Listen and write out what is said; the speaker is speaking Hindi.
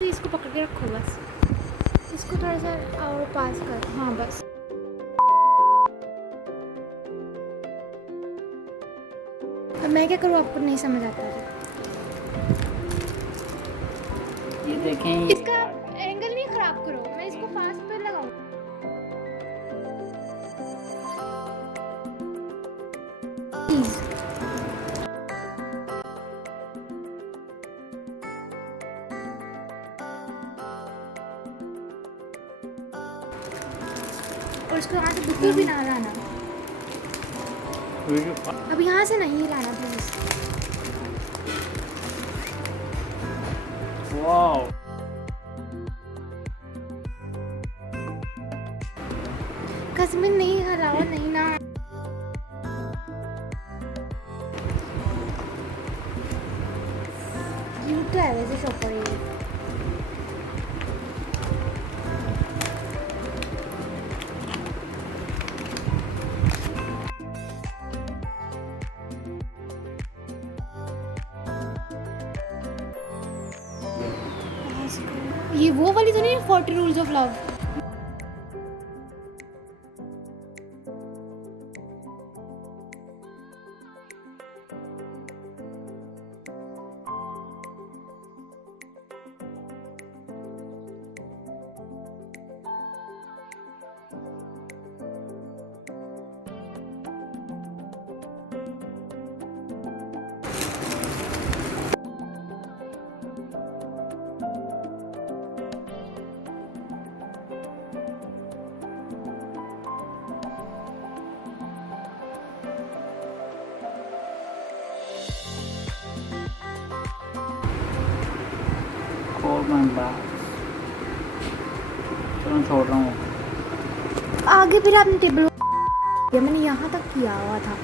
इसको पकड़ के रखो बस, इसको थोड़ा सा और पास कर, हाँ बस। अब मैं क्या करूँ, आपको नहीं समझ आता है। ये देखें, इसका एंगल नहीं खराब करो, मैं इसको फास्ट पे लगाऊं। प्लीज और इसको यहाँ से बिल्कुल भी ना लाना, अब यहाँ से नहीं लाना प्लीज। वाओ, कसम नहीं हलाओ, नहीं ना। क्यूट तो है वैसे शॉपर ये। ये वो वाली तो नहीं है 40 rules of love? Coleman bags. चलो छोड़ रहा हूँ। आगे फिर आपने टेबल, मैंने यहाँ तक किया हुआ था।